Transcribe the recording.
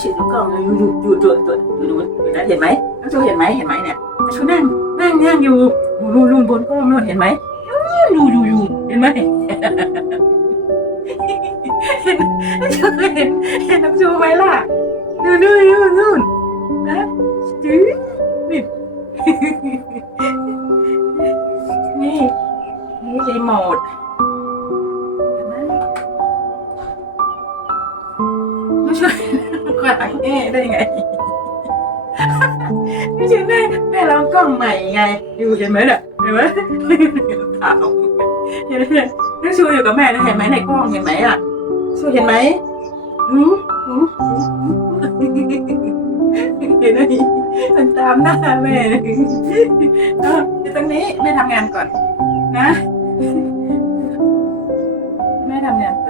ฉีดดูกล้องดูนะเห็นไหมน้องชูเห็นไหมเนี่ยน้องชูนั่งอยู่รูบนกล้องนู่นเห็นไหมดูเห็นไหมเห็นน้องชูไหมล่ะนู่นนะจื้อนี่นี่รีโมทเห็นไหมไม่ช่วยกดแม่ได้ไงไม่ใช่แม่ลองกล้องใหม่ไงดูเห็นไหมน่ะเห็นไหมถามเห็นไหมน้องชูอยู่กับแม่นะเห็นไหมในกล้องเห็นไหมอ่ะชูเห็นไหมเห็นไหมมันตามหน้าแม่เลยเดี๋ยวตรงนี้แม่ทำงานก่อนนะแม่ทำงานก่อน